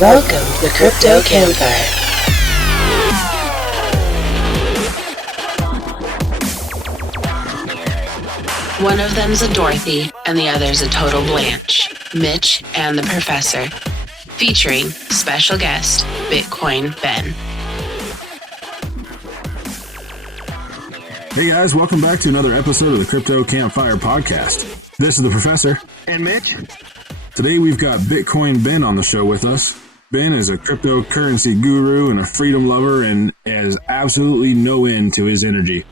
Welcome to the Crypto Campfire. One of them's a Dorothy, and the other's a total Blanche. Mitch and the Professor. Featuring special guest, Bitcoin Ben. Hey guys, welcome back to another episode of the Crypto Campfire podcast. This is the Professor. And Mitch. Today we've got Bitcoin Ben on the show with us. Ben is a cryptocurrency guru and a freedom lover and has absolutely no end to his energy.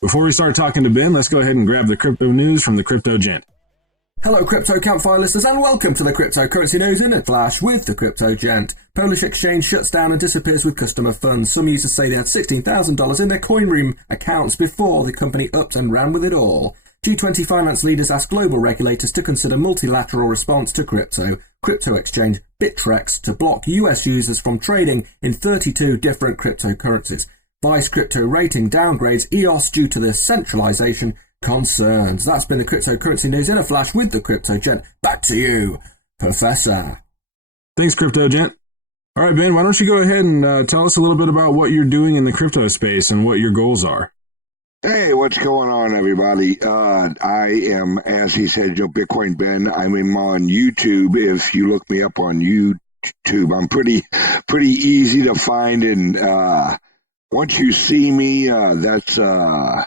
Before we start talking to Ben, let's go ahead and grab the crypto news from the Crypto Gent. Hello Crypto Campfire listeners and welcome to the cryptocurrency news in a flash with the Crypto Gent. Polish exchange shuts down and disappears with customer funds. Some users say they had $16,000 in their CoinRoom accounts before the company upped and ran with it all. G20 finance leaders ask global regulators to consider multilateral response to crypto. Crypto exchange Bittrex to block US users from trading in 32 different cryptocurrencies. Vice crypto rating downgrades EOS due to the centralization concerns. That's been the cryptocurrency news in a flash with the Crypto Gent. Back to you, Professor. Thanks, Crypto Gent. All right, Ben, why don't you go ahead and tell us a little bit about what you're doing in the crypto space and what your goals are? Hey, what's going on, everybody? I am, as he said, Bitcoin Ben. I'm on YouTube. If you look me up on YouTube, I'm pretty easy to find. And once you see me, that's a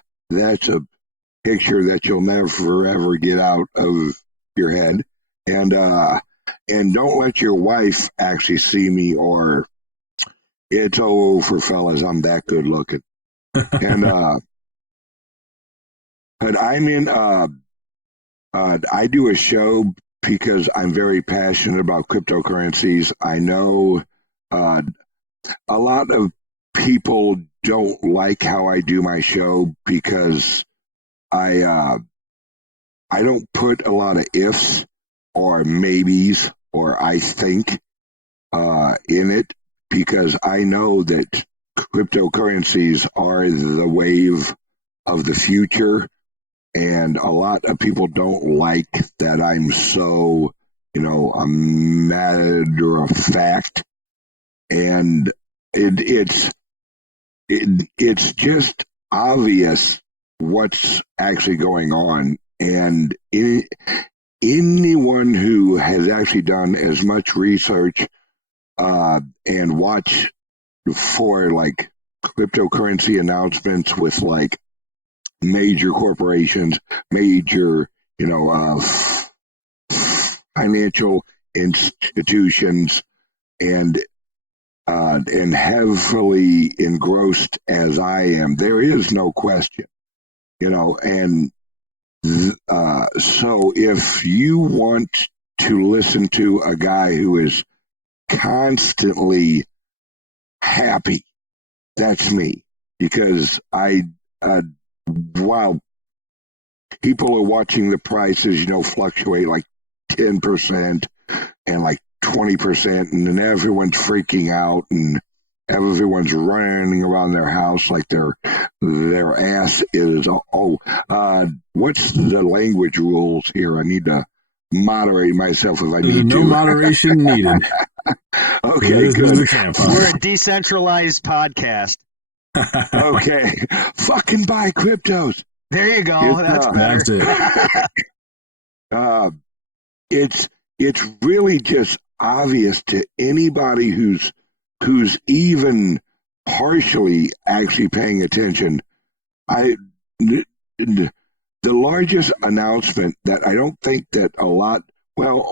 picture that you'll never forever get out of your head. And don't let your wife actually see me, or it's over, fellas. I'm that good looking. And but I'm in. I do a show because I'm very passionate about cryptocurrencies. I know a lot of people don't like how I do my show because I don't put a lot of ifs or maybes or I think in it, because I know that cryptocurrencies are the wave of the future, and a lot of people don't like that I'm so, a matter of fact, and it's just obvious what's actually going on. And anyone who has actually done as much research and watch for like cryptocurrency announcements with like major corporations, major financial institutions, and heavily engrossed as I am, there is no question, and so if you want to listen to a guy who is constantly happy, that's me, because while people are watching the prices, fluctuate like 10% and like 20%, and then everyone's freaking out and everyone's running around their house like their ass is. What's the language rules here? I need to moderate myself if I need to. No moderation needed. Okay, good. We're a decentralized podcast. Okay, fucking buy cryptos. There you go. That's better. That's it. It's really just obvious to anybody who's even partially actually paying attention. The largest announcement that I don't think that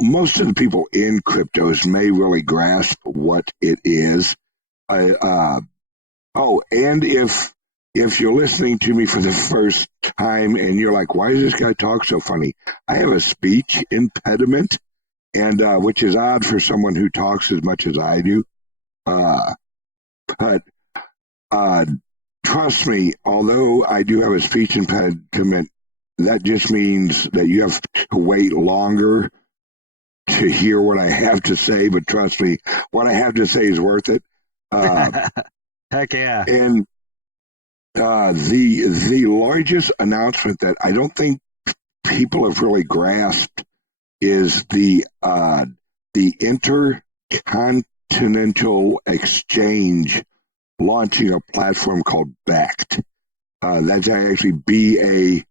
most of the people in cryptos may really grasp what it is. And if you're listening to me for the first time and you're like, why does this guy talk so funny? I have a speech impediment, and which is odd for someone who talks as much as I do. But trust me, although I do have a speech impediment, that just means that you have to wait longer to hear what I have to say. But trust me, what I have to say is worth it. Heck yeah. And the largest announcement that I don't think people have really grasped is the the Intercontinental Exchange launching a platform called Bakkt. That's actually BAKKT.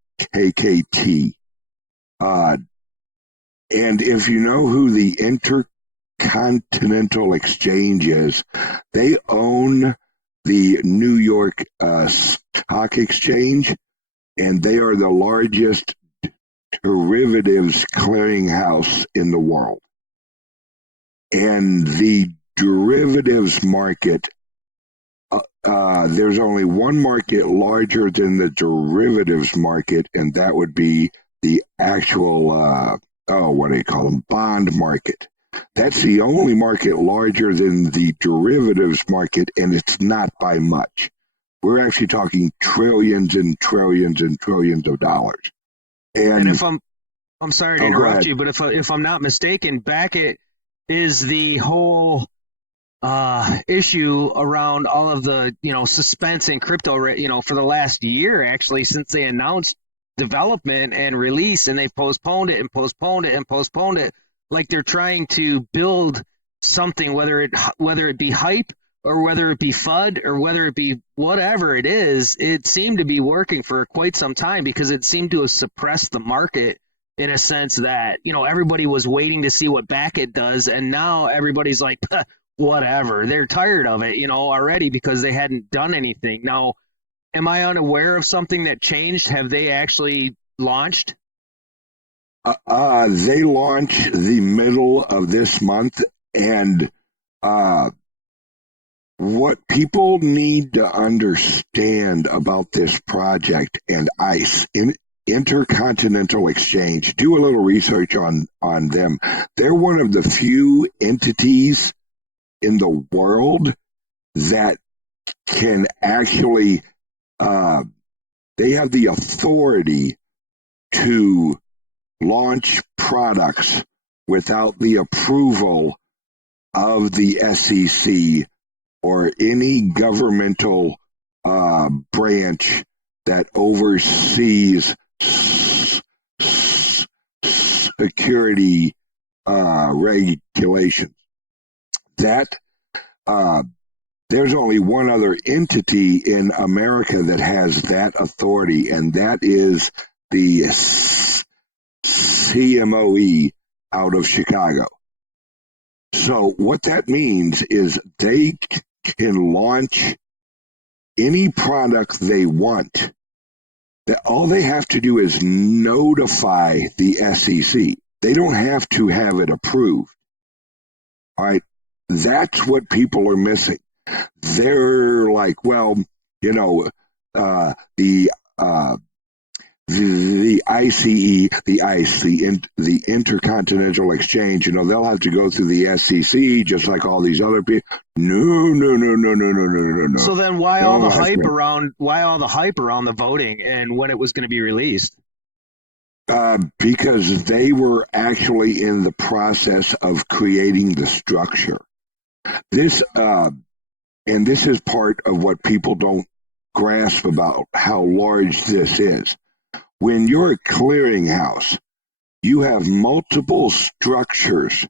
And if you know who the Intercontinental Exchange is, they own the New York Stock Exchange, and they are the largest derivatives clearinghouse in the world. And the derivatives market, there's only one market larger than the derivatives market, and that would be the actual, what do you call them, bond market. That's the only market larger than the derivatives market, and it's not by much. We're actually talking trillions and trillions and trillions of dollars. And if I'm sorry to interrupt you, but if I'm not mistaken, Bakkt is the whole issue around all of the suspense in crypto, for the last year actually, since they announced development and release, and they've postponed it and postponed it and postponed it, like they're trying to build something, whether it be hype or whether it be FUD or whether it be whatever it is. It seemed to be working for quite some time because it seemed to have suppressed the market in a sense that everybody was waiting to see what Bakkt does, and now everybody's like, whatever. They're tired of it already because they hadn't done anything. Now, am I unaware of something that changed? Have they actually launched? They launch the middle of this month, and what people need to understand about this project and ICE, Intercontinental Exchange, do a little research on them. They're one of the few entities in the world that can actually, they have the authority to launch products without the approval of the SEC or any governmental branch that oversees security regulations. That there's only one other entity in America that has that authority, and that is the CMOE out of Chicago. So what that means is they can launch any product they want. That all they have to do is notify the SEC. They don't have to have it approved. All right. That's what people are missing. They're like, well, the ICE, the ICE, the Intercontinental Exchange, they'll have to go through the SEC just like all these other people. No. So then why all the hype around the voting and when it was going to be released? Because they were actually in the process of creating the structure. This is part of what people don't grasp about how large this is. When you're a clearinghouse, you have multiple structures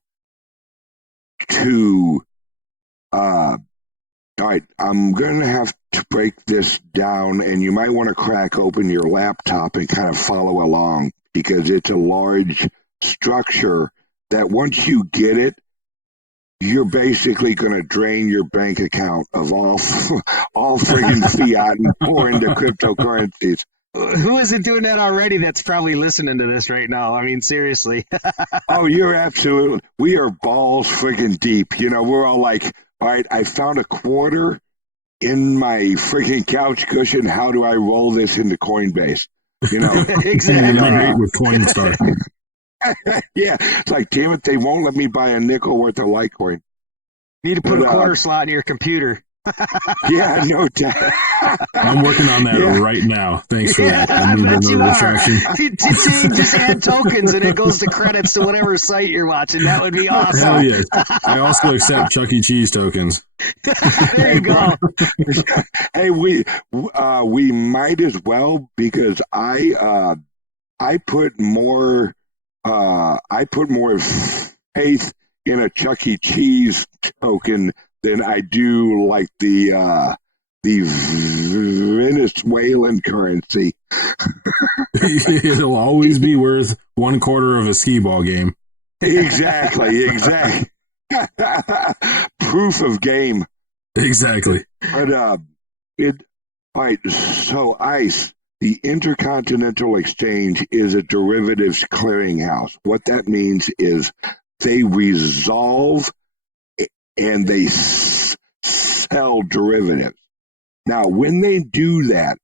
to, all right, I'm going to have to break this down, and you might want to crack open your laptop and kind of follow along because it's a large structure that once you get it, you're basically going to drain your bank account of all friggin' fiat and pour into cryptocurrencies. Who isn't doing that already that's probably listening to this right now? I mean, seriously. Oh, you're absolutely. We are balls friggin' deep. We're all like, all right, I found a quarter in my friggin' couch cushion. How do I roll this into Coinbase? Exactly. With Coinstar. Yeah, it's like, damn it, they won't let me buy a nickel worth of Litecoin. Need to put a quarter slot in your computer. Yeah, no doubt. I'm working on that right now. Thanks for that. I bet you are. Just add tokens and it goes to credits to whatever site you're watching. That would be awesome. Hell yeah. I also accept Chuck E. Cheese tokens. There you go. Hey, we might as well, because I put more faith in a Chuck E. Cheese token than I do like the Venezuelan currency. It'll always be worth 1/4 of a skee ball game. Exactly. Proof of game. Exactly. But all right. So ICE, the Intercontinental Exchange, is a derivatives clearinghouse. What that means is they resolve and they sell derivatives. Now, when they do that,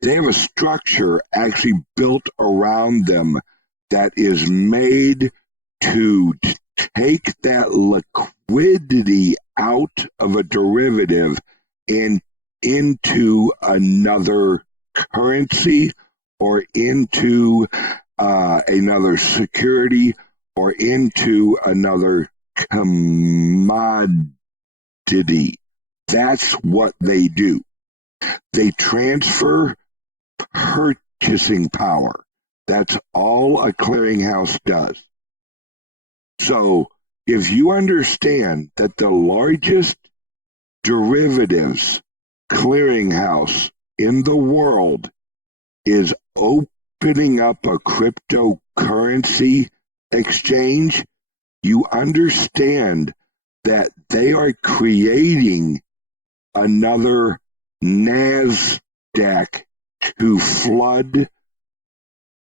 they have a structure actually built around them that is made to take that liquidity out of a derivative and into another currency or into another security or into another commodity. That's what they do. They transfer purchasing power. That's all a clearinghouse does. So if you understand that the largest derivatives clearinghouse in the world is opening up a cryptocurrency exchange, you understand that they are creating another NASDAQ to flood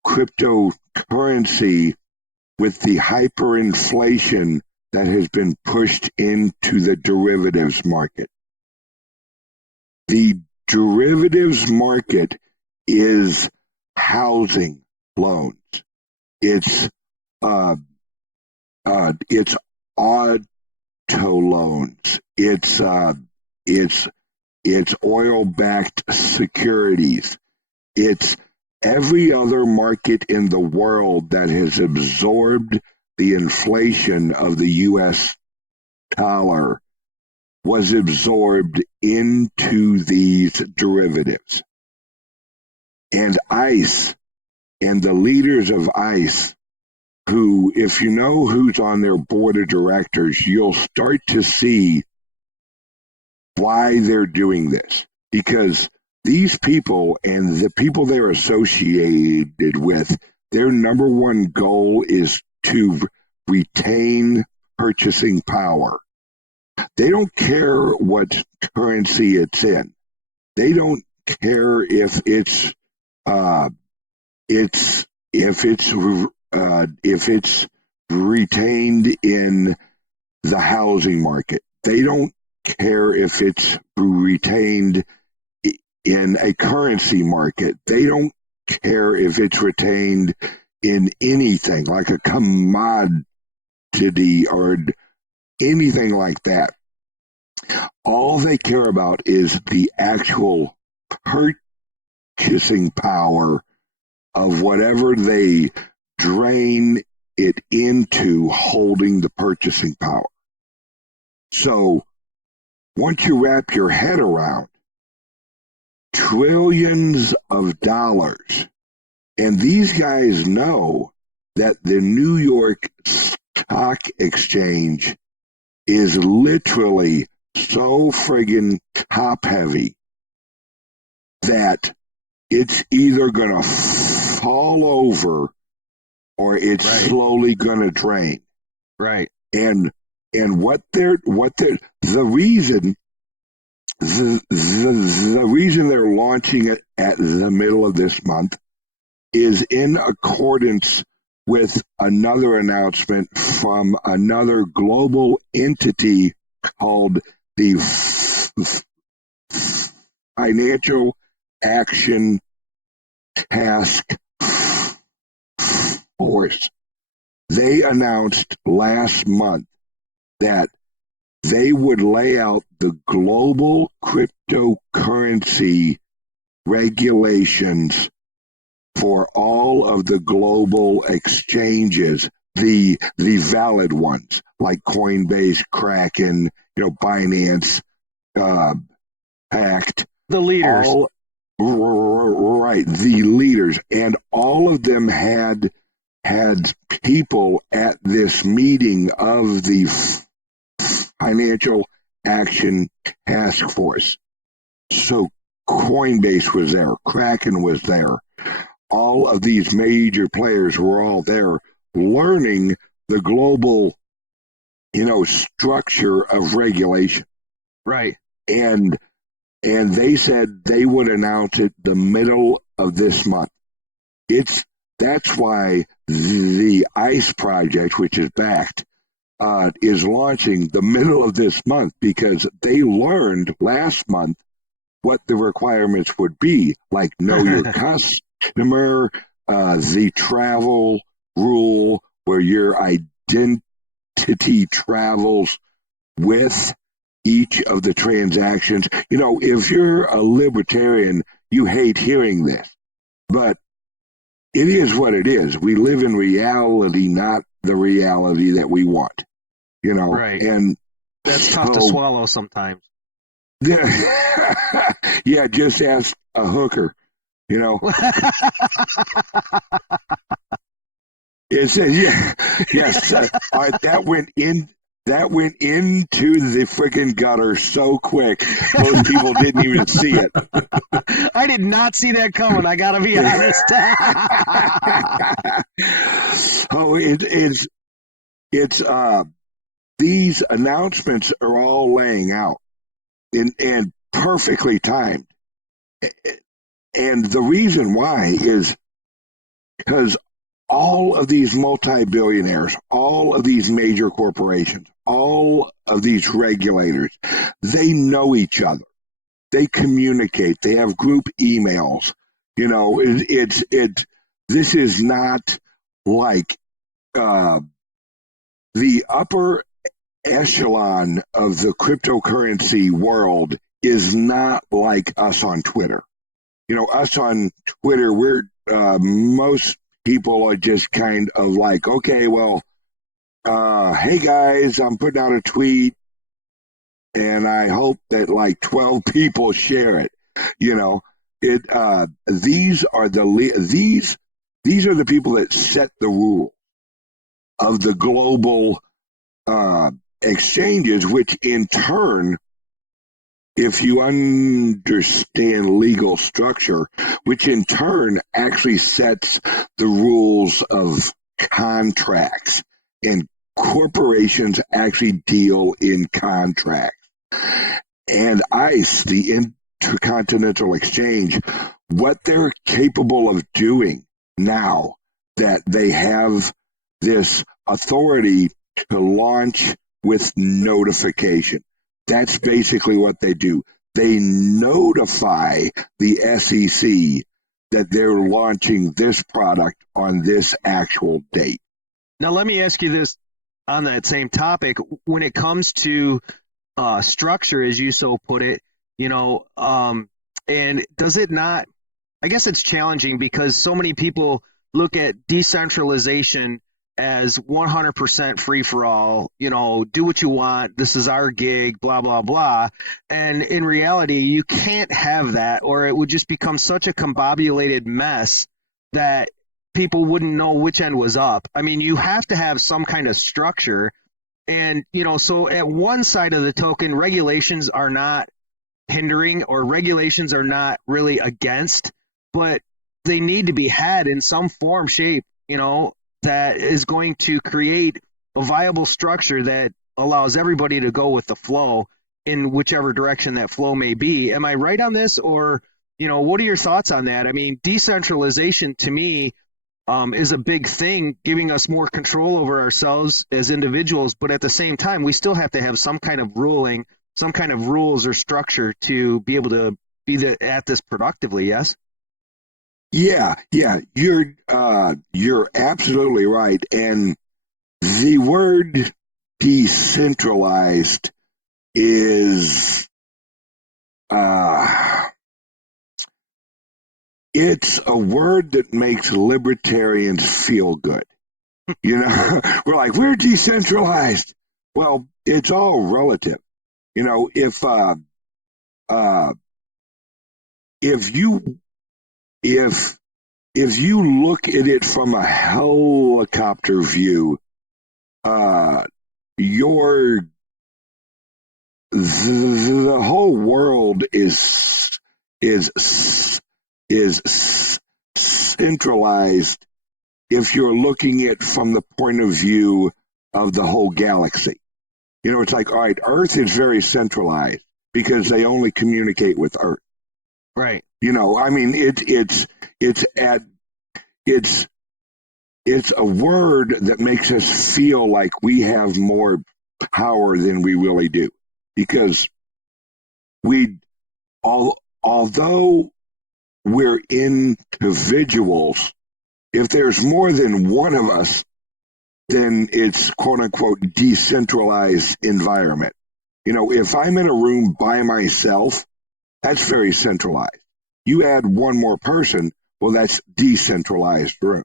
cryptocurrency with the hyperinflation that has been pushed into the derivatives market. The derivatives market is housing loans. It's auto loans. It's oil-backed securities. It's every other market in the world that has absorbed the inflation of the U.S. dollar was absorbed into these derivatives. And ICE and the leaders of ICE, who, if you know who's on their board of directors, you'll start to see why they're doing this. Because these people and the people they're associated with, their number one goal is to retain purchasing power. They don't care what currency it's in. They don't care if it's retained in the housing market. They don't care if it's retained in a currency market. They don't care if it's retained in anything like a commodity or anything like that. All they care about is the actual purchasing power of whatever they drain it into holding the purchasing power. So once you wrap your head around trillions of dollars, and these guys know that the New York Stock Exchange is literally so friggin' top heavy that it's either going to fall over or it's slowly going to drain. Right. And the reason they're launching it at the middle of this month is in accordance with another announcement from another global entity called the Financial Action Task Force. They announced last month that they would lay out the global cryptocurrency regulations for all of the global exchanges, the valid ones like Coinbase, Kraken, Binance, Bakkt. The leaders. The leaders. And all of them had had people at this meeting of the Financial Action Task Force. So Coinbase was there, Kraken was there. All of these major players were all there learning the global, structure of regulation. Right. And they said they would announce it the middle of this month. That's why the ICE project, which is Bakkt, is launching the middle of this month, because they learned last month what the requirements would be, like know your customer, the travel rule where your identity travels with each of the transactions. If you're a libertarian, you hate hearing this, but it is what it is. We live in reality, not the reality that we want, Right. And that's tough to swallow sometimes. Yeah, just ask a hooker, It says, yes, that went into the freaking gutter so quick. Most people didn't even see it. I did not see that coming. I gotta be honest. It's these announcements are all laying out and perfectly timed. And the reason why is because all of these multi-billionaires, all of these major corporations, all of these regulators, they know each other. They communicate. They have group emails. This is not like the upper echelon of the cryptocurrency world is not like us on Twitter. Us on Twitter, we're most people are just kind of like, okay, well, hey guys, I'm putting out a tweet and I hope that like 12 people share it. These are the people that set the rule of the global exchanges, which in turn, if you understand legal structure, which in turn actually sets the rules of contracts, and corporations actually deal in contracts. And ICE, the Intercontinental Exchange, what they're capable of doing now that they have this authority to launch with notification. That's basically what they do. They notify the SEC that they're launching this product on this actual date. Now, let me ask you this on that same topic. When it comes to structure, as you so put it, and does it not, I guess it's challenging because so many people look at decentralization as 100% free for all, do what you want. This is our gig, blah, blah, blah. And in reality, you can't have that, or it would just become such a combobulated mess that people wouldn't know which end was up. I mean, you have to have some kind of structure. And, so at one side of the token, regulations are not hindering, or regulations are not really against, but they need to be had in some form, shape, that is going to create a viable structure that allows everybody to go with the flow in whichever direction that flow may be. Am I right on this? Or, what are your thoughts on that? I mean, decentralization to me is a big thing, giving us more control over ourselves as individuals. But at the same time, we still have to have some kind of ruling, some kind of rules or structure to be able to be at this productively. Yes? Yeah, you're absolutely right. And the word decentralized is it's a word that makes libertarians feel good. We're like, we're decentralized. Well, it's all relative. If if you look at it from a helicopter view, your the whole world is centralized if you're looking at it from the point of view of the whole galaxy. It's like, all right, Earth is very centralized because they only communicate with Earth. Right. I mean, it's a word that makes us feel like we have more power than we really do, because although we're individuals, if there's more than one of us, then it's quote unquote decentralized environment. If I'm in a room by myself, that's very centralized. You add one more person, well, that's decentralized room.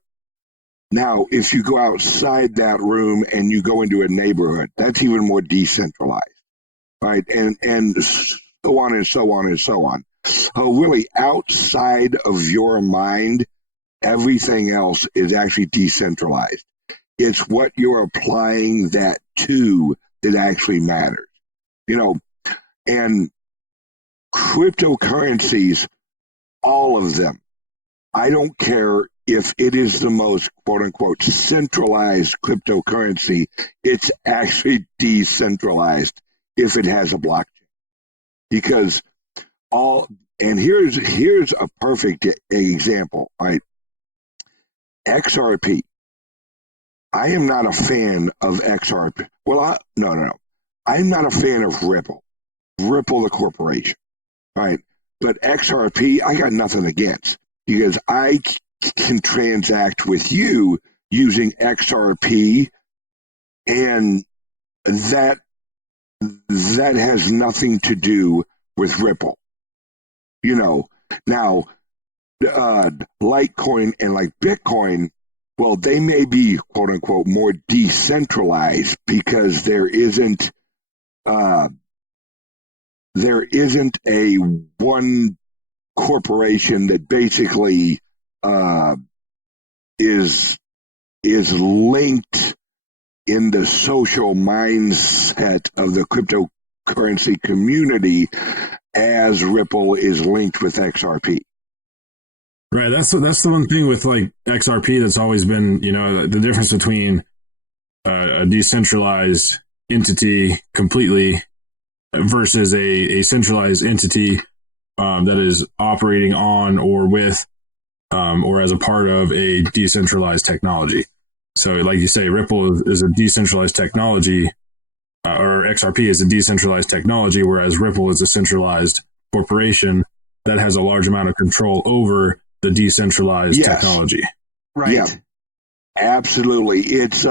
Now, if you go outside that room and you go into a neighborhood, that's even more decentralized, right? And so on and so on and so on. So really, outside of your mind, everything else is actually decentralized. It's what you're applying that to that actually matters. And cryptocurrencies, all of them, I don't care if it is the most quote unquote centralized cryptocurrency, it's actually decentralized if it has a blockchain. Because here's a perfect example, right? XRP. I am not a fan of XRP. Well, no. I'm not a fan of Ripple the corporation, right? But XRP, I got nothing against, because I can transact with you using XRP, and that has nothing to do with Ripple. Now, Litecoin and like Bitcoin, well, they may be quote unquote more decentralized because there isn't a one corporation that basically is linked in the social mindset of the cryptocurrency community as Ripple is linked with XRP. Right. That's the one thing with like XRP that's always been, the difference between a decentralized entity completely versus a centralized entity that is operating on or with or as a part of a decentralized technology. So like you say, Ripple is a decentralized technology, or XRP is a decentralized technology, whereas Ripple is a centralized corporation that has a large amount of control over the decentralized technology. Right. Yeah, absolutely. It's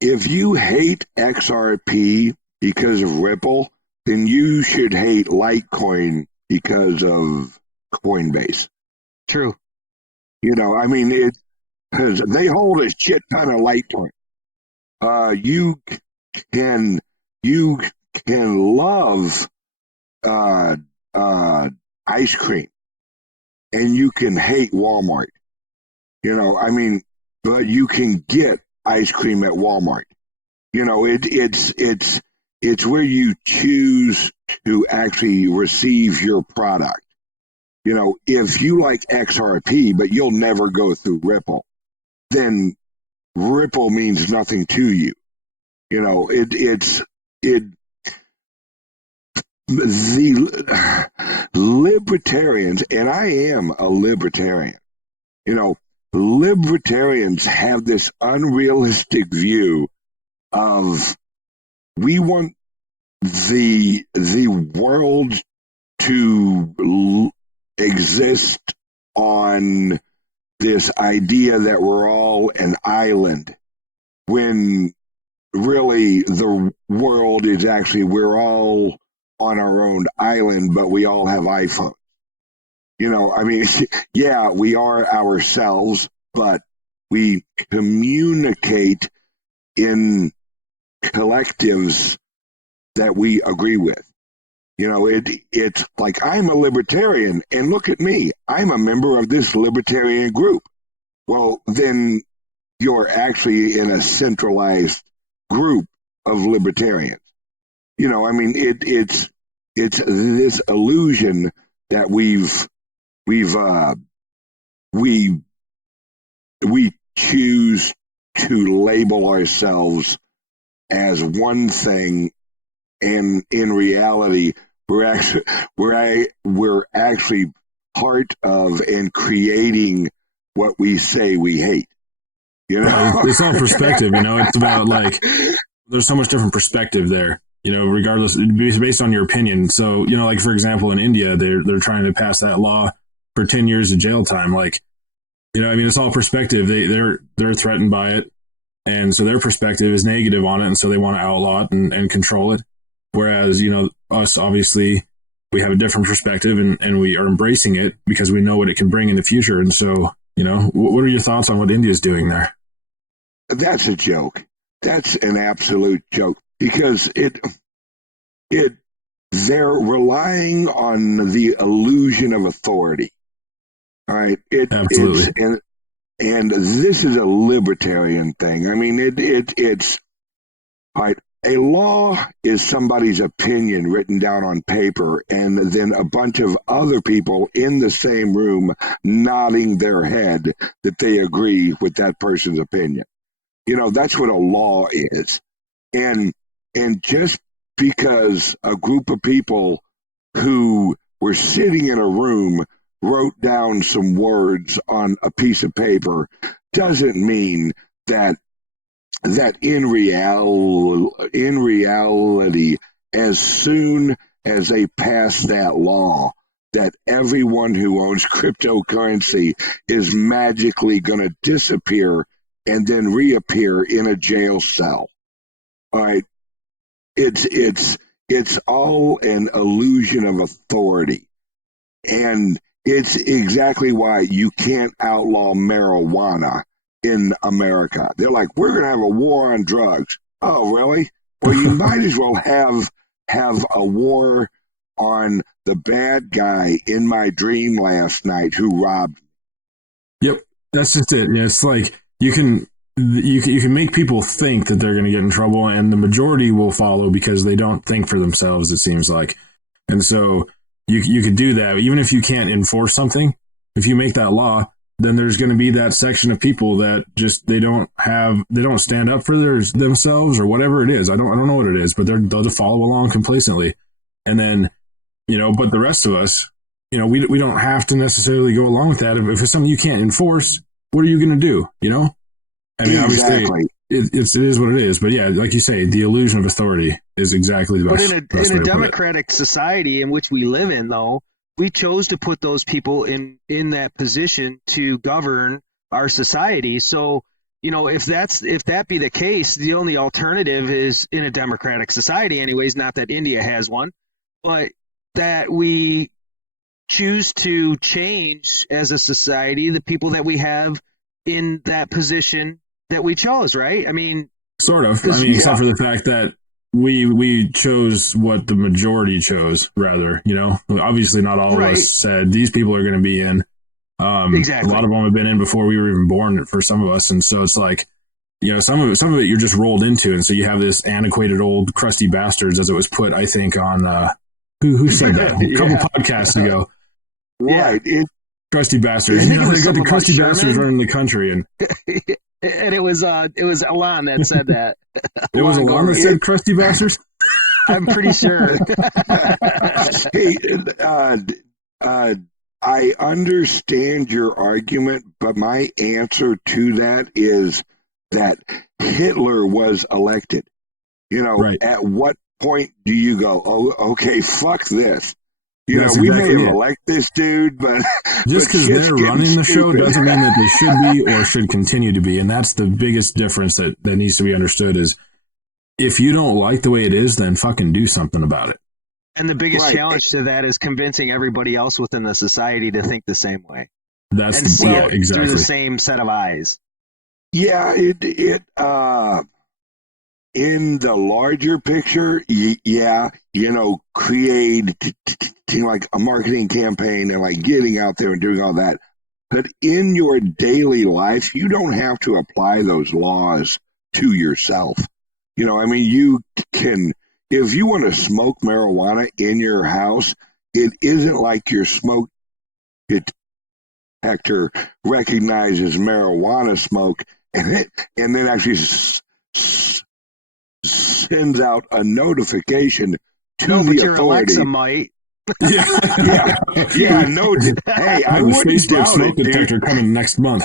if you hate XRP because of Ripple, then you should hate Litecoin because of Coinbase. True. Because they hold a shit ton of Litecoin. You can love ice cream, and you can hate Walmart. But you can get ice cream at Walmart. It's where you choose to actually receive your product. If you like XRP, but you'll never go through Ripple, then Ripple means nothing to you. The libertarians, and I am a libertarian, libertarians have this unrealistic view of, we want the world to exist on this idea that we're all an island, when really the world is actually, we're all on our own island, but we all have iPhones. Yeah, we are ourselves, but we communicate in collectives that we agree with. It's like, I'm a libertarian, and look at me, I'm a member of this libertarian group. well, then you're actually in a centralized group of libertarians. I mean, it's this illusion that we choose to label ourselves as one thing, and in reality, we're actually part of and creating what we say we hate. It's all perspective. It's about like there's so much different perspective there. Regardless, based on your opinion. So, like for example, in India, they're trying to pass that law for 10 years of jail time. Like, I mean, it's all perspective. They're threatened by it, and so their perspective is negative on it, and so they want to outlaw it and control it. Whereas, us obviously we have a different perspective, and we are embracing it because we know what it can bring in the future. And so, what are your thoughts on what India is doing there? That's a joke. That's an absolute joke. Because they're relying on the illusion of authority. All right. Absolutely. And this is a libertarian thing. I mean, it's all right. A law is somebody's opinion written down on paper, and then a bunch of other people in the same room nodding their head that they agree with that person's opinion. That's what a law is. And just because a group of people who were sitting in a room wrote down some words on a piece of paper doesn't mean that in reality, as soon as they pass that law, that everyone who owns cryptocurrency is magically going to disappear and then reappear in a jail cell. All right. It's all an illusion of authority. And it's exactly why you can't outlaw marijuana in America. They're like, we're going to have a war on drugs. Oh, really? Well, you might as well have a war on the bad guy in my dream last night who robbed me. Yep. That's just it. Yeah, it's like you can make people think that they're going to get in trouble, and the majority will follow because they don't think for themselves, it seems like. And so you could do that. Even if you can't enforce something, if you make that law, then there's going to be that section of people that just they don't stand up for themselves or whatever it is. I don't know what it is, but they'll just follow along complacently. And then, but the rest of us, we don't have to necessarily go along with that. If it's something you can't enforce, what are you going to do? I mean, exactly. Obviously, it is what it is. But yeah, like you say, the illusion of authority is exactly the best. But in a democratic society in which we live in, though, we chose to put those people in that position to govern our society. So, if that be the case, the only alternative is in a democratic society, anyways. Not that India has one, but that we choose to change as a society the people that we have in that position that we chose, right? I mean, sort of. I mean, except for the fact that we chose what the majority chose, rather. Obviously not all of us said these people are going to be in. Exactly. A lot of them have been in before we were even born for some of us, and so it's like, some of it you're just rolled into, and so you have this antiquated old crusty bastards, as it was put, I think, on who said that a couple podcasts ago. Right. Crusty bastards. They got the crusty bastards running the country, and it was Alon that said that. It was Alon that said crusty bastards. I'm pretty sure. Hey, I understand your argument, but my answer to that is that Hitler was elected. Right. At what point do you go, oh, okay, fuck this? We may have elected this dude, but just because they're running the show doesn't mean that they should be or should continue to be. And that's the biggest difference that needs to be understood is if you don't like the way it is, then fucking do something about it. And the biggest challenge to that is convincing everybody else within the society to think the same way. That's exactly through the same set of eyes. Yeah, it in the larger picture, create like a marketing campaign and like getting out there and doing all that. But in your daily life, you don't have to apply those laws to yourself. I mean, you can, if you want to smoke marijuana in your house, it isn't like your smoke detector recognizes marijuana smoke and then actually sends out a notification to No, but the your authority. Alexa might. Yeah. No, hey, I The wouldn't Facebook doubt smoke it, dude. detector coming next month.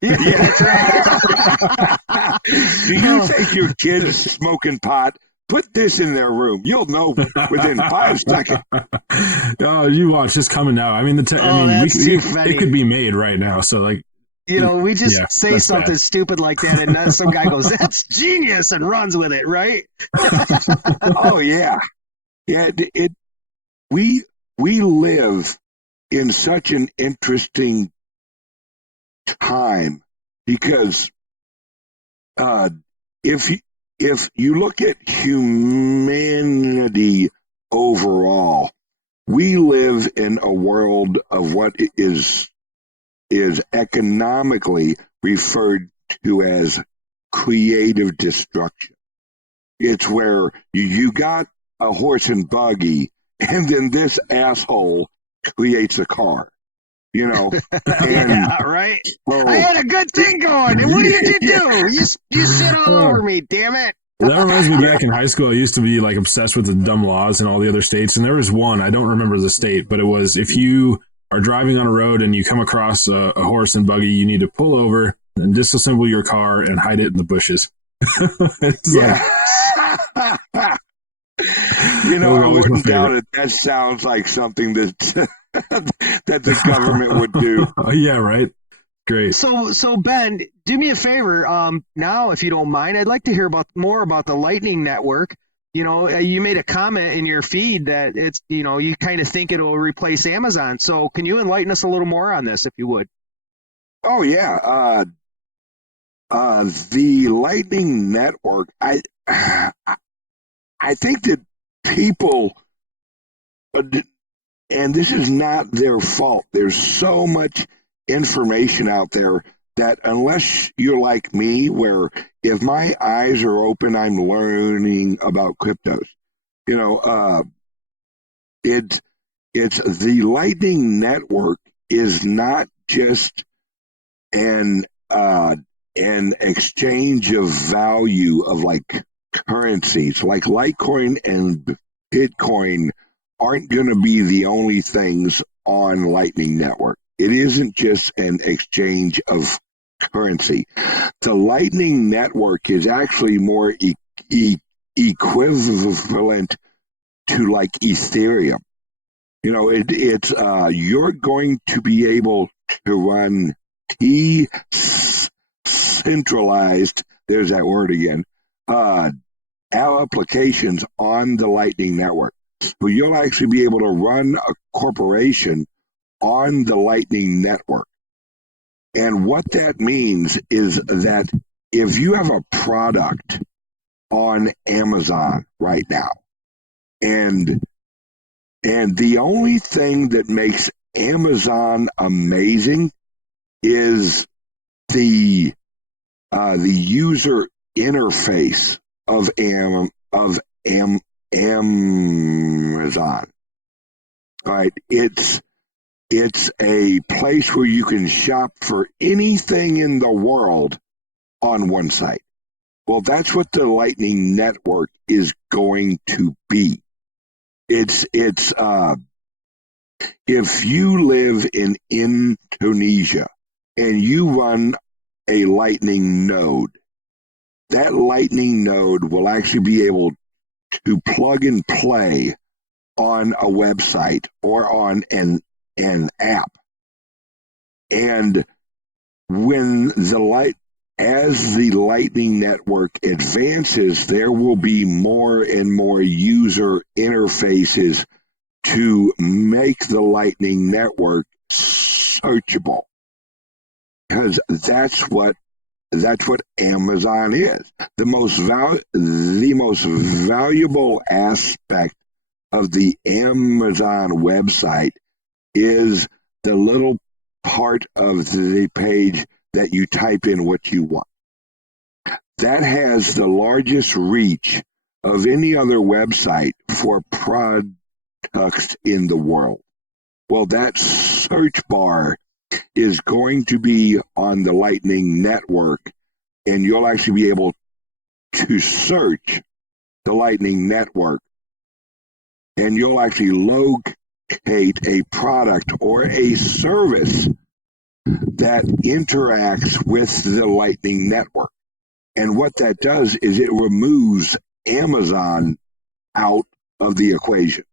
Yeah, that's right. Do you think your kid's smoking pot? Put this in their room. You'll know within 5 seconds. Oh, you watch this coming now. I mean, That's too funny. it could be made right now. So like, We just Yeah, say that's something bad. stupid like that, and then some guy goes, "That's genius," and runs with it, right? Oh yeah, yeah. We live in such an interesting time because if you look at humanity overall, we live in a world of what is economically referred to as creative destruction. It's where you got a horse and buggy, and then this asshole creates a car. And Yeah, right. well, I had a good thing going, and what did you do? You sit all over me, damn it. That reminds me back in high school, I used to be like obsessed with the dumb laws in all the other states. And there was one, I don't remember the state, but it was if you are driving on a road and you come across a horse and buggy, you need to pull over and disassemble your car and hide it in the bushes. It's yeah. like, I wouldn't doubt it. That sounds like something that that the government would do. Oh, yeah, right. Great. So Ben, do me a favor. Now, if you don't mind, I'd like to hear more about the Lightning Network. You made a comment in your feed that it's, you kind of think it'll replace Amazon. So can you enlighten us a little more on this, if you would? Oh yeah. The Lightning Network. I think that people, and this is not their fault. There's so much information out there that unless you're like me, where if my eyes are open, I'm learning about cryptos. It's the Lightning Network is not just an exchange of value of like currencies, like Litecoin and Bitcoin aren't going to be the only things on Lightning Network. It isn't just an exchange of currency. The Lightning Network is actually more equivalent to like Ethereum. It's you're going to be able to run decentralized, there's that word again, applications on the Lightning Network. So you'll actually be able to run a corporation on the Lightning Network. And what that means is that if you have a product on Amazon right now, and the only thing that makes Amazon amazing is the user interface of Amazon. All right, it's a place where you can shop for anything in the world on one site. Well, that's what the Lightning Network is going to be. It's if you live in Indonesia and you run a Lightning node, that Lightning node will actually be able to plug and play on a website or on an app. And as the Lightning Network advances, there will be more and more user interfaces to make the Lightning Network searchable. Because that's what Amazon is. The most valuable aspect of the Amazon website is the little part of the page that you type in what you want. That has the largest reach of any other website for products in the world. Well, that search bar is going to be on the Lightning Network, and you'll actually be able to search the Lightning Network, and you'll actually locate a product or a service that interacts with the Lightning Network. And what that does is it removes Amazon out of the equation.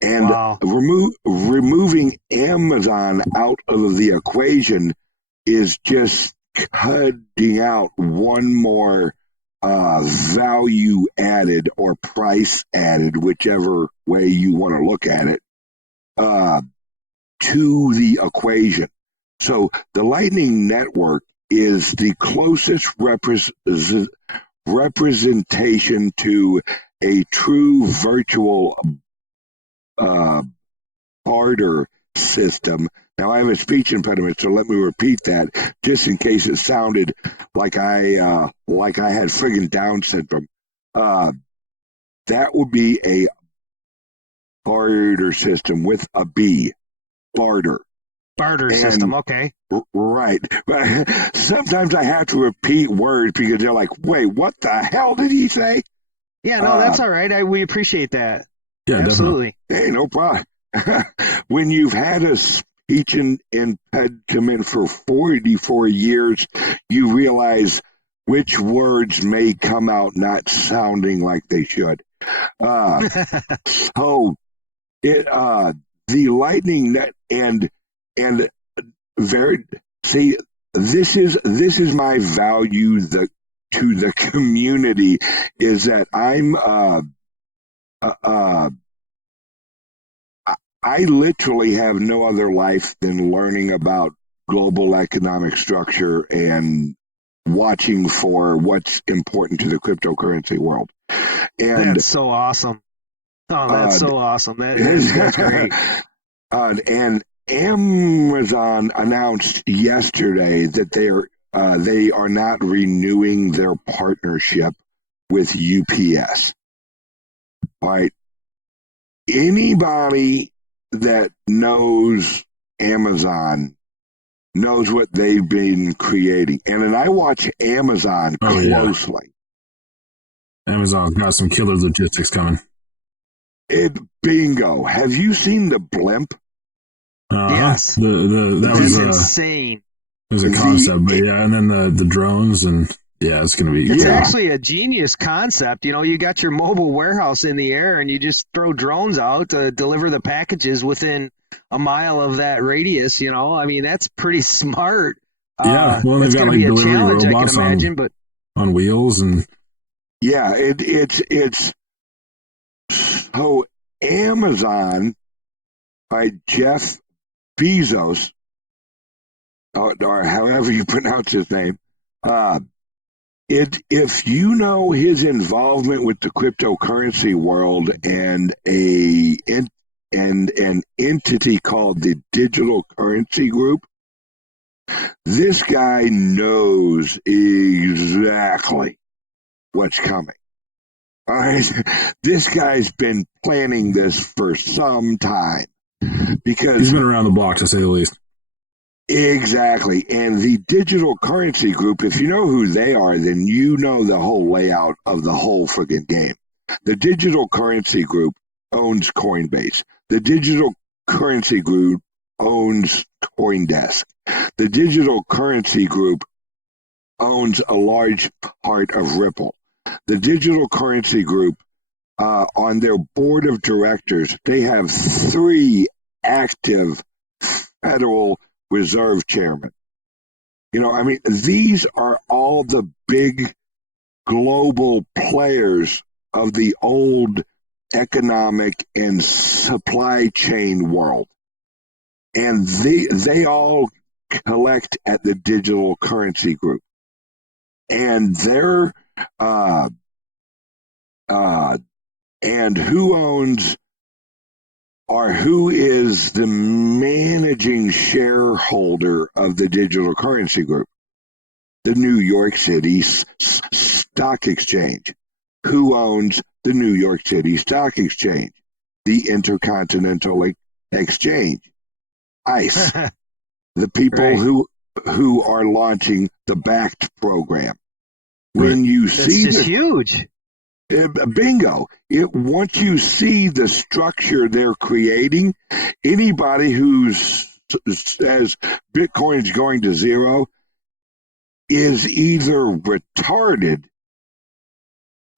And Wow. removing Amazon out of the equation is just cutting out one more value added or price added, whichever way you want to look at it, to the equation. So the Lightning Network is the closest representation to a true virtual barter system. Now, I have a speech impediment, so let me repeat that just in case it sounded like I had friggin' Down syndrome. That would be a barter system with a B, barter. Barter system, okay. Right. Sometimes I have to repeat words because they're like, wait, what the hell did he say? Yeah, no, that's all right. We appreciate that. Yeah, Absolutely. Hey, no problem. When you've had a speech impediment for 44 years, you realize which words may come out not sounding like they should. So the Lightning Net and very see this is my value to the community is that I literally have no other life than learning about global economic structure and watching for what's important to the cryptocurrency world. And that's so awesome. Oh, that's so awesome. That's great. And Amazon announced yesterday that they are not renewing their partnership with UPS. All right. Anybody that knows Amazon knows what they've been creating. And then I watch Amazon closely. Yeah. Amazon's got some killer logistics coming. Bingo. Have you seen the blimp? Yes. That was insane. It was a concept, but yeah, and then the drones, and yeah, it's going to be. It's actually a genius concept. You know, you got your mobile warehouse in the air, and you just throw drones out to deliver the packages within a mile of that radius. You know, I mean, that's pretty smart. Yeah, well, they've got like delivery robots on wheels, and yeah, it's so Amazon by Jeff Bezos, or however you pronounce his name. If you know his involvement with the cryptocurrency world and an entity called the Digital Currency Group, this guy knows exactly what's coming. All right, this guy's been planning this for some time because he's been around the block, to say the least. Exactly. And the Digital Currency Group, if you know who they are, then you know the whole layout of the whole friggin' game. The Digital Currency Group owns Coinbase. The Digital Currency Group owns CoinDesk. The Digital Currency Group owns a large part of Ripple. The Digital Currency Group, on their board of directors, they have 3 active Federal Reserve chairman. You know, I mean, these are all the big global players of the old economic and supply chain world. And they all collect at the Digital Currency Group. And they're and who owns are who is the managing shareholder of the digital currency group? The New York City Stock Exchange. Who owns the New York City Stock Exchange? The Intercontinental Exchange. ICE. The people Right. who are launching the Bakkt program. When you That's see just huge. bingo, once you see the structure they're creating, anybody who says Bitcoin's going to zero is either retarded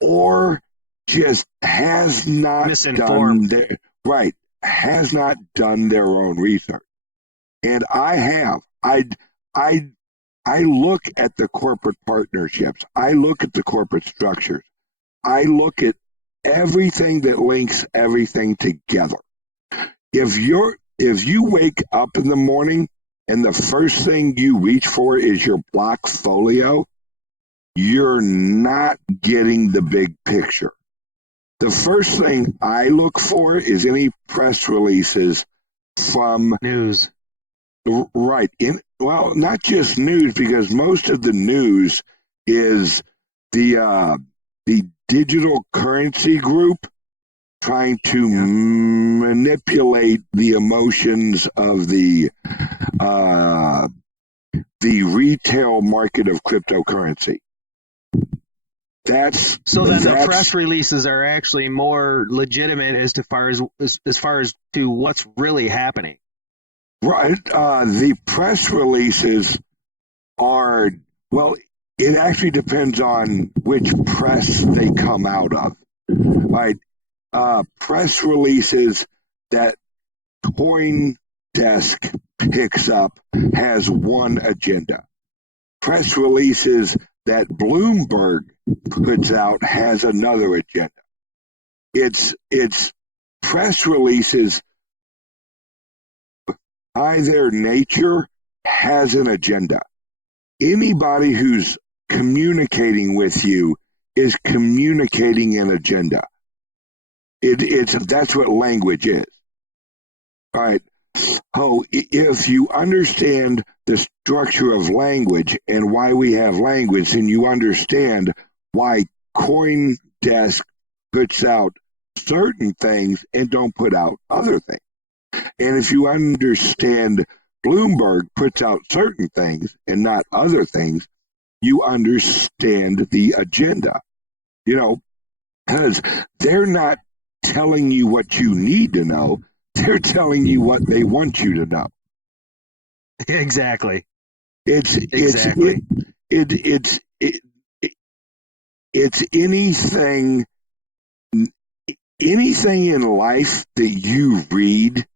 or just has not Misinformed. has not done their own research. And I have. I look at the corporate partnerships. I look at the corporate structures. I look at everything that links everything together. If you wake up in the morning and the first thing you reach for is your block folio, you're not getting the big picture. The first thing I look for is any press releases from News. right in not just news, because most of the news is the digital currency group trying to manipulate the emotions of the retail market of cryptocurrency. The press releases are actually more legitimate as far as to what's really happening. Right. The press releases are, well, it actually depends on which press they come out of. Right. Press releases that CoinDesk picks up has one agenda. Press releases that Bloomberg puts out has another agenda. It's press releases by their nature has an agenda. Anybody who's communicating with you is communicating an agenda. That's what language is. All right. Oh, if you understand the structure of language and why we have language, then you understand why CoinDesk puts out certain things and don't put out other things. And if you understand Bloomberg puts out certain things and not other things, you understand the agenda. Because they're not telling you what you need to know. They're telling you what they want you to know. Exactly. It's anything in life that you read.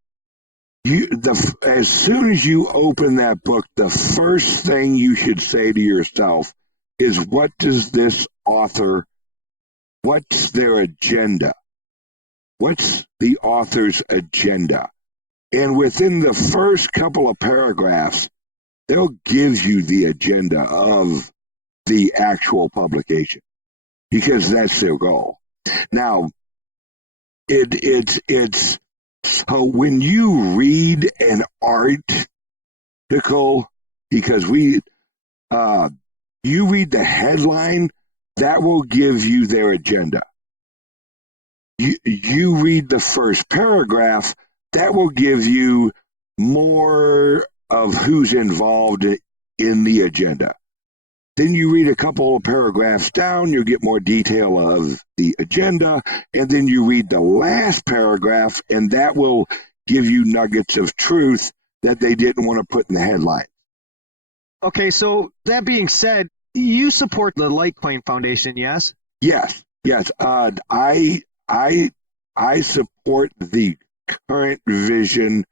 As soon as you open that book, the first thing you should say to yourself is, what's their agenda? What's the author's agenda? And within the first couple of paragraphs, they'll give you the agenda of the actual publication, because that's their goal. Now, it's so when you read an article, because you read the headline, that will give you their agenda. You read the first paragraph, that will give you more of who's involved in the agenda. Then you read a couple of paragraphs down, you'll get more detail of the agenda, and then you read the last paragraph, and that will give you nuggets of truth that they didn't want to put in the headline. Okay, so that being said, you support the Litecoin Foundation, yes? Yes. I support the current vision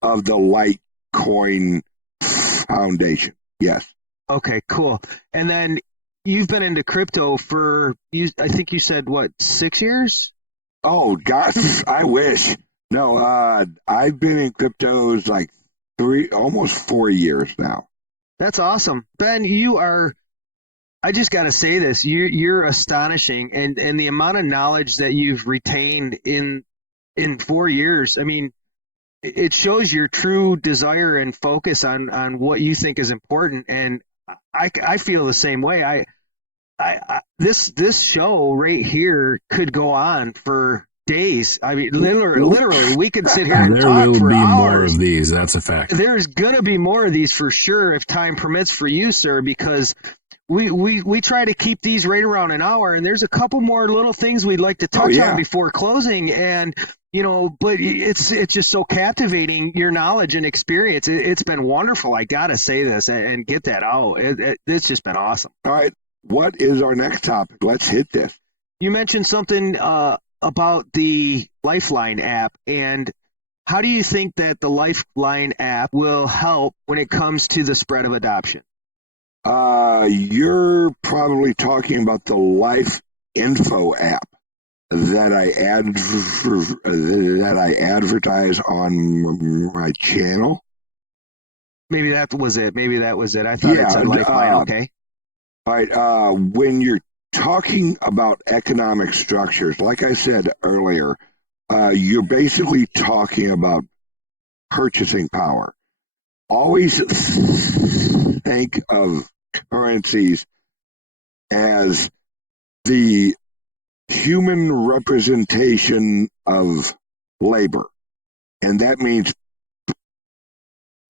of the Litecoin Foundation. Yes. Okay, cool. And then you've been into crypto for, I think you said, 6 years? Oh, God, I wish. No, I've been in cryptos like almost 4 years now. That's awesome. Ben, I just got to say this, you're astonishing. And the amount of knowledge that you've retained in in 4 years. I mean, it shows your true desire and focus on what you think is important. And I feel the same way. This show right here could go on for days. I mean, literally, we could sit here and There talk will for be more hours. of these. That's a fact. There's gonna be more of these for sure if time permits for you, sir, because we try to keep these right around an hour, and there's a couple more little things we'd like to touch on before closing. And but it's just so captivating, your knowledge and experience. It's been wonderful. I gotta say this and get that out. It's just been awesome. All right. What is our next topic? Let's hit this. You mentioned something about the Lifeline app, and how do you think that the Lifeline app will help when it comes to the spread of adoption? You're probably talking about the Life Info app that I advertise on my channel. Maybe that was it. I thought it said Lifeline. Okay. All right. When you're talking about economic structures, like I said earlier, you're basically talking about purchasing power. Always think of currencies as the human representation of labor, and that means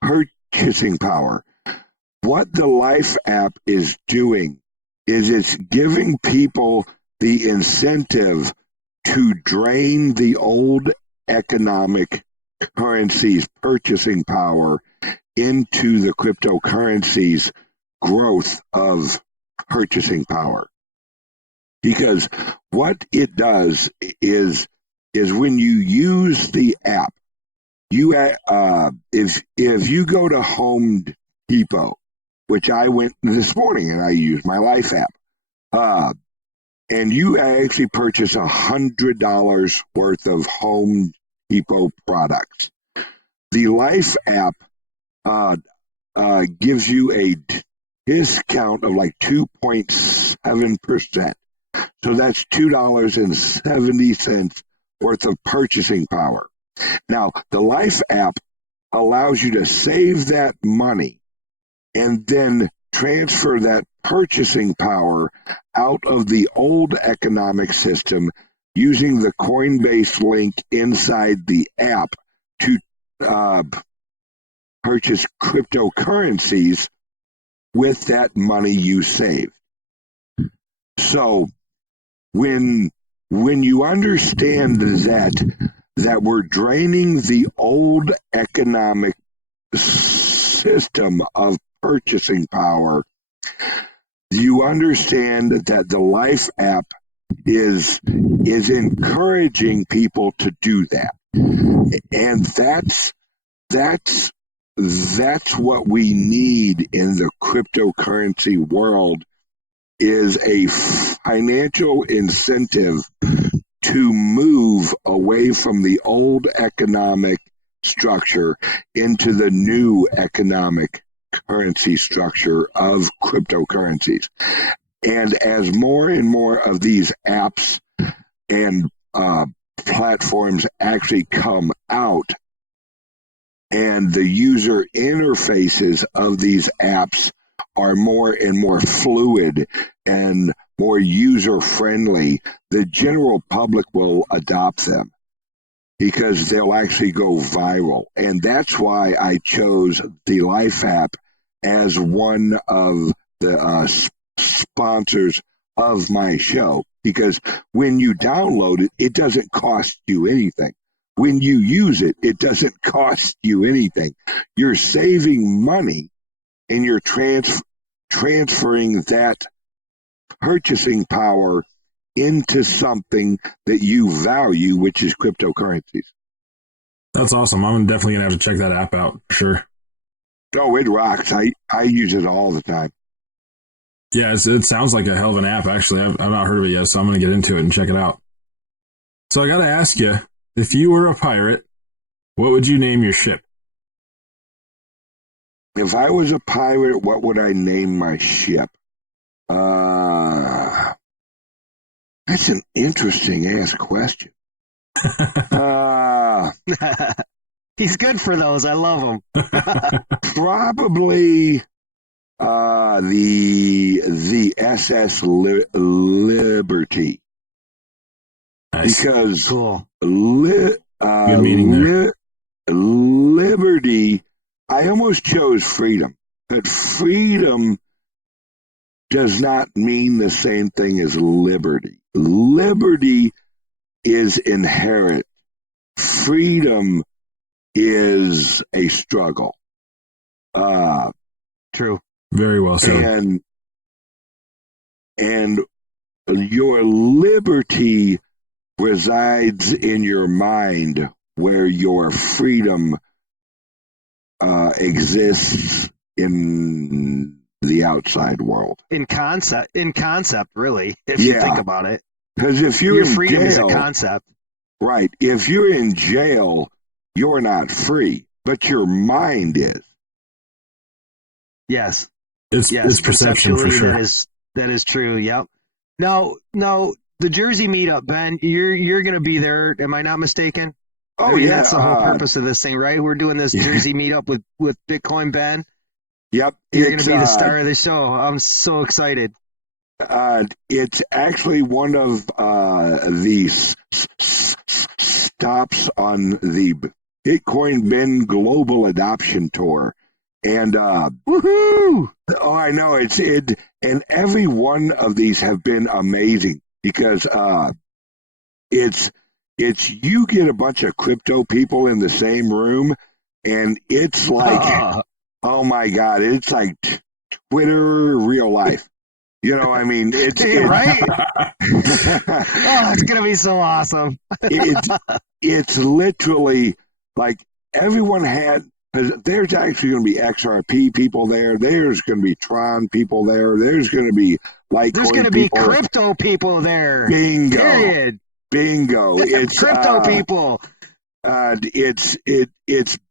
purchasing power. What the Life app is doing is it's giving people the incentive to drain the old economic currency's purchasing power into the cryptocurrency's growth of purchasing power. Because what it does is when you use the app, if you go to Home Depot, which I went this morning and I used my Life app, and you actually purchase $100 worth of Home Depot products. The Life app gives you a discount of like 2.7%. So that's $2.70 worth of purchasing power. Now, the Life app allows you to save that money and then transfer that purchasing power out of the old economic system using the Coinbase link inside the app to purchase cryptocurrencies with that money you saved. So when you understand that we're draining the old economic system of purchasing power, you understand that the Life app is encouraging people to do that. And that's what we need in the cryptocurrency world, is a financial incentive to move away from the old economic structure into the new economic currency structure of cryptocurrencies. And as more and more of these apps and platforms actually come out, and the user interfaces of these apps are more and more fluid and more user-friendly, the general public will adopt them because they'll actually go viral. And that's why I chose the Life app as one of the sponsors of my show, because when you download it, it doesn't cost you anything. When you use it, it doesn't cost you anything. You're saving money, and you're transferring that purchasing power into something that you value, which is cryptocurrencies. That's awesome. I'm definitely going to have to check that app out, for sure. Oh, it rocks. I use it all the time. Yeah, it sounds like a hell of an app, actually. I've not heard of it yet, so I'm going to get into it and check it out. So I got to ask you, if you were a pirate, what would you name your ship? If I was a pirate, what would I name my ship? That's an interesting ass question. He's good for those. I love him. Probably the SS Liberty. Nice. Because Cool. Good meaning there. Liberty, I almost chose freedom, but freedom does not mean the same thing as liberty. Liberty is inherent. Freedom is a struggle. True. Very well said. And your liberty resides in your mind, where your freedom exists in the outside world. In concept, really, if you think about it. Because if you're Your in freedom is a jail, concept. right? If you're in jail, you're not free, but your mind is. Yes. It's perception for sure. That is true. Yep. Now, the Jersey meetup, Ben, you're going to be there. Am I not mistaken? Oh, I mean, yeah. That's the whole purpose of this thing, right? We're doing this Jersey meetup with Bitcoin Ben. Yep. You're going to be the star of the show. I'm so excited. It's actually one of the stops on the Bitcoin Ben Global Adoption Tour. And woohoo! Oh, I know and every one of these have been amazing because it's you get a bunch of crypto people in the same room, and it's like oh my God, it's like Twitter real life. You know, I mean, it's right. Oh, it's gonna be so awesome. It's literally like everyone had. There's actually going to be XRP people there. There's going to be Tron people there. There's going to be Litecoin. There's going to be crypto people there. Bingo. Period. Bingo. It's crypto people. It's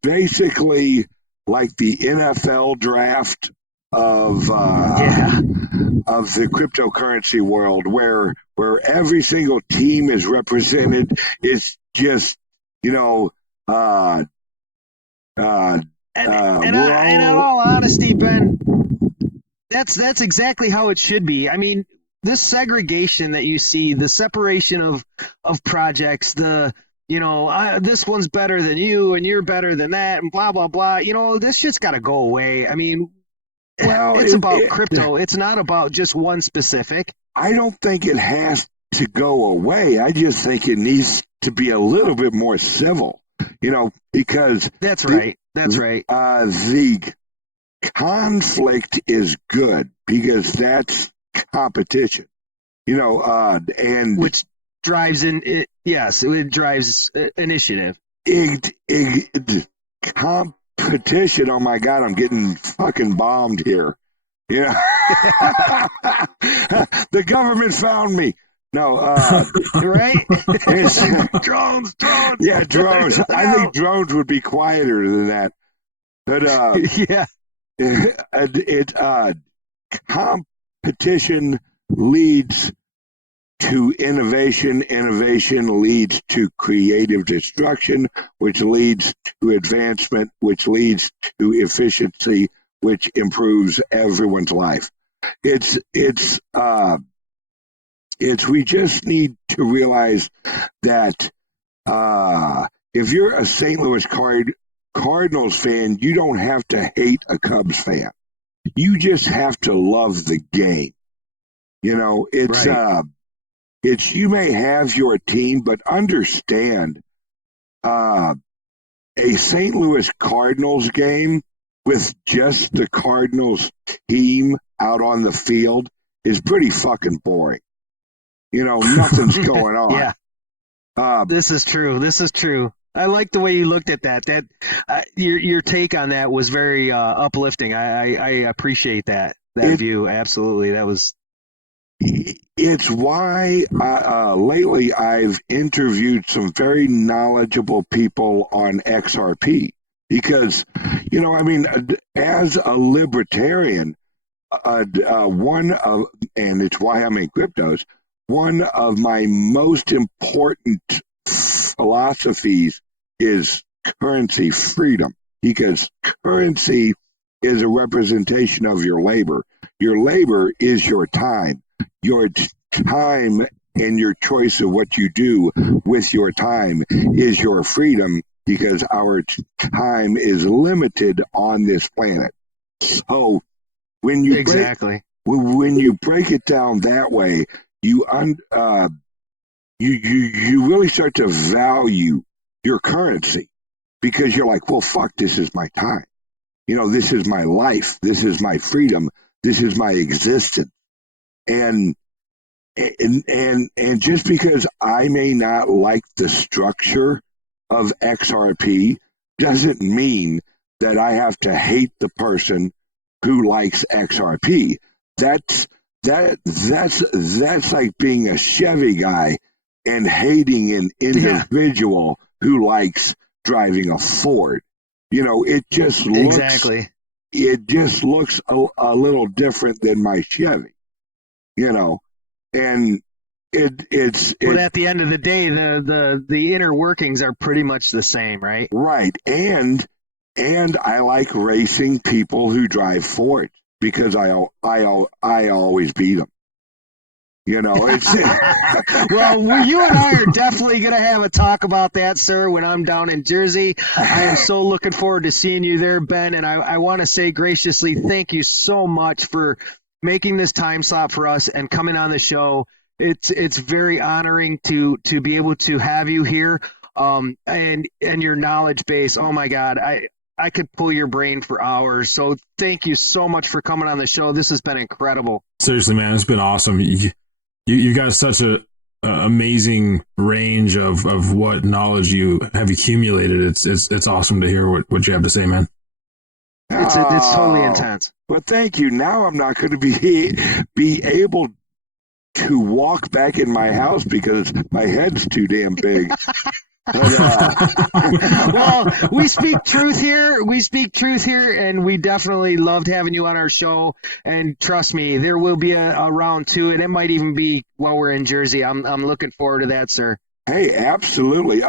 basically like the NFL draft of the cryptocurrency world, where every single team is represented. It's just in all honesty, Ben, that's exactly how it should be. I mean, this segregation that you see, the separation of projects, this one's better than you and you're better than that, and blah blah blah. This shit's got to go away. I mean, it's about crypto. It's not about just one specific. I don't think it has to go away. I just think it needs to be a little bit more civil. Because that's right. The conflict is good because that's competition, and which drives it drives initiative. Competition. Oh my God, I'm getting fucking bombed here. The government found me. No, right? Drones. Yeah, drones. I think drones would be quieter than that. But competition leads to innovation. Innovation leads to creative destruction, which leads to advancement, which leads to efficiency, which improves everyone's life. We just need to realize that if you're a St. Louis Cardinals fan, you don't have to hate a Cubs fan. You just have to love the game. Right. You may have your team, but understand a St. Louis Cardinals game with just the Cardinals team out on the field is pretty fucking boring. Nothing's going on. Yeah. This is true. I like the way you looked at that. Your take on that was very uplifting. I appreciate that view. Absolutely. That was. It's why lately I've interviewed some very knowledgeable people on XRP because, as a libertarian, and it's why I'm in cryptos. One of my most important philosophies is currency freedom, because currency is a representation of your labor. Your labor is your time. Your time and your choice of what you do with your time is your freedom, because our time is limited on this planet. So when you when you break it down that way, you really start to value your currency, because you're like, well, fuck, this is my time. This is my life. This is my freedom. This is my existence. And just because I may not like the structure of XRP doesn't mean that I have to hate the person who likes XRP. That's like being a Chevy guy and hating an individual who likes driving a Ford. It just looks a little different than my Chevy. And but at the end of the day, the inner workings are pretty much the same, right? Right. And I like racing people who drive Ford, because I always beat them. It's well, you and I are definitely going to have a talk about that, sir, when I'm down in Jersey. I am so looking forward to seeing you there, Ben. And I want to say graciously, thank you so much for making this time slot for us and coming on the show. It's very honoring to be able to have you here, and your knowledge base. Oh my God, I could pull your brain for hours. So thank you so much for coming on the show. This has been incredible. Seriously, man, it's been awesome. You got such a amazing range of what knowledge you have accumulated. It's awesome to hear what you have to say, man. It's totally intense. Well, thank you. Now I'm not going to be able to walk back in my house because my head's too damn big. Well, we speak truth here. And we definitely loved having you on our show. And trust me, there will be a round two, and it might even be while we're in Jersey. I'm looking forward to that, sir. Hey, absolutely.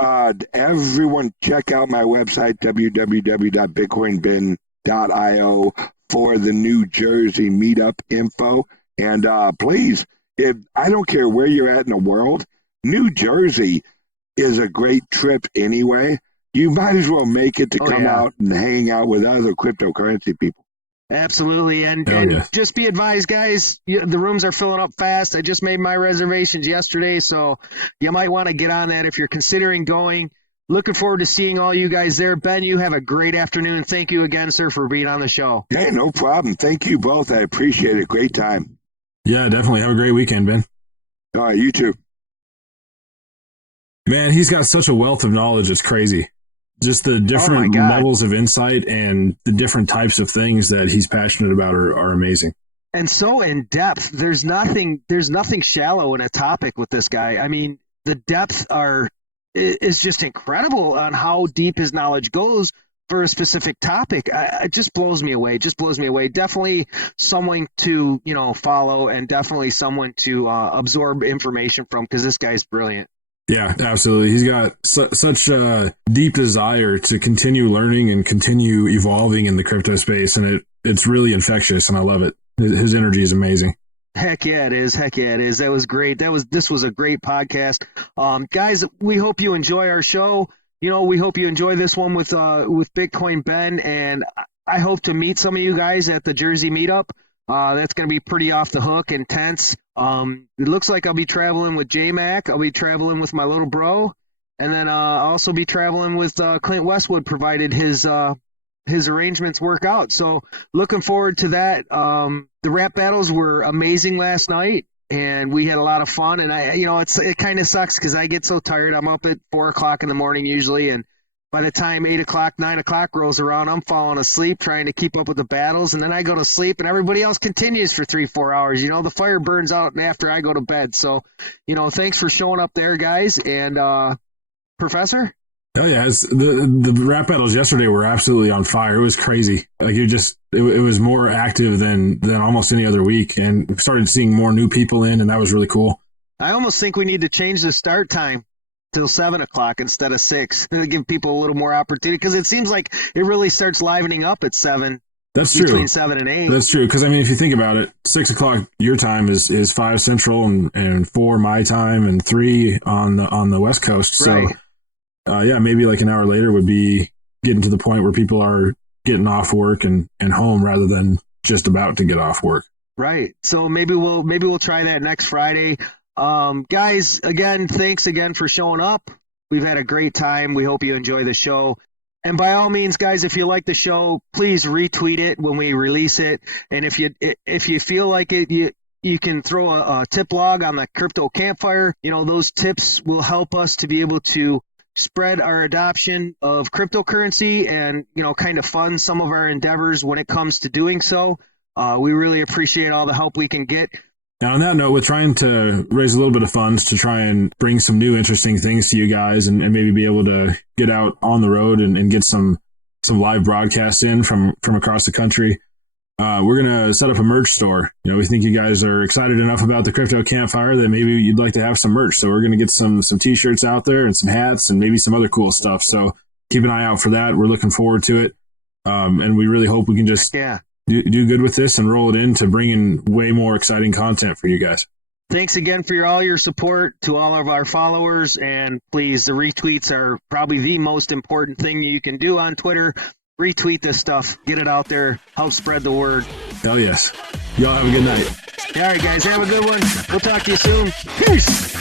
Everyone check out my website, www.bitcoinbin.io, for the New Jersey meetup info. And please, I don't care where you're at in the world, New Jersey is a great trip anyway. You might as well make it to come out and hang out with other cryptocurrency people. Absolutely. And just be advised, guys, the rooms are filling up fast. I just made my reservations yesterday, so you might want to get on that if you're considering going. Looking forward to seeing all you guys there. Ben, you have a great afternoon. Thank you again, sir, for being on the show. Hey, no problem. Thank you both. I appreciate it. Great time. Yeah, definitely. Have a great weekend, Ben. All right, you too. Man, he's got such a wealth of knowledge. It's crazy. Just the different levels of insight and the different types of things that he's passionate about are amazing. And so in depth. There's nothing shallow in a topic with this guy. I mean, the depth is just incredible on how deep his knowledge goes for a specific topic. It just blows me away. Definitely someone to, follow, and definitely someone to absorb information from, because this guy's brilliant. Yeah, absolutely. He's got such a deep desire to continue learning and continue evolving in the crypto space, and it's really infectious, and I love it. His energy is amazing. Heck yeah, it is. That was great. This was a great podcast. Guys, we hope you enjoy our show. We hope you enjoy this one with Bitcoin Ben, and I hope to meet some of you guys at the Jersey meetup. That's going to be pretty off the hook, intense. It looks like I'll be traveling with J-Mac. I'll be traveling with my little bro. And then I'll also be traveling with Clint Westwood, provided his arrangements work out. So looking forward to that. The rap battles were amazing last night, and we had a lot of fun. And it kind of sucks because I get so tired. I'm up at 4 o'clock in the morning usually, and by the time 8 o'clock, 9 o'clock rolls around, I'm falling asleep trying to keep up with the battles. And then I go to sleep and everybody else continues for 3-4 hours. The fire burns out after I go to bed. So, thanks for showing up there, guys. And Professor? Oh, yeah. The rap battles yesterday were absolutely on fire. It was crazy. Like it was more active than almost any other week. And we started seeing more new people in, and that was really cool. I almost think we need to change the start time till 7 o'clock instead of 6 to give people a little more opportunity, because it seems like it really starts livening up at 7. That's true. Between 7 and 8. That's true. Because, I mean, if you think about it, 6 o'clock your time is 5 Central and 4 my time and 3 on the West Coast. So, right. Yeah, maybe like an hour later would be getting to the point where people are getting off work and home rather than just about to get off work. Right. So maybe we'll try that next Friday. Guys, again, thanks again for showing up. We've had a great time. We hope you enjoy the show. And by all means, guys, if you like the show, please retweet it when we release it. And if you feel like it, you can throw a tip log on the Crypto Campfire. You know, those tips will help us to be able to spread our adoption of cryptocurrency and, you know, kind of fund some of our endeavors when it comes to doing so. We really appreciate all the help we can get. Now, on that note, we're trying to raise a little bit of funds to try and bring some new interesting things to you guys and maybe be able to get out on the road and get some live broadcasts in from across the country. We're going to set up a merch store. You know, we think you guys are excited enough about the Crypto Campfire that maybe you'd like to have some merch. So we're going to get some T-shirts out there and some hats and maybe some other cool stuff. So keep an eye out for that. We're looking forward to it. And we really hope we can just do good with this and roll it into bringing way more exciting content for you guys. Thanks again for all your support to all of our followers. And please, the retweets are probably the most important thing you can do on Twitter. Retweet this stuff. Get it out there. Help spread the word. Hell yes. Y'all have a good night. All right, guys. Have a good one. We'll talk to you soon. Peace.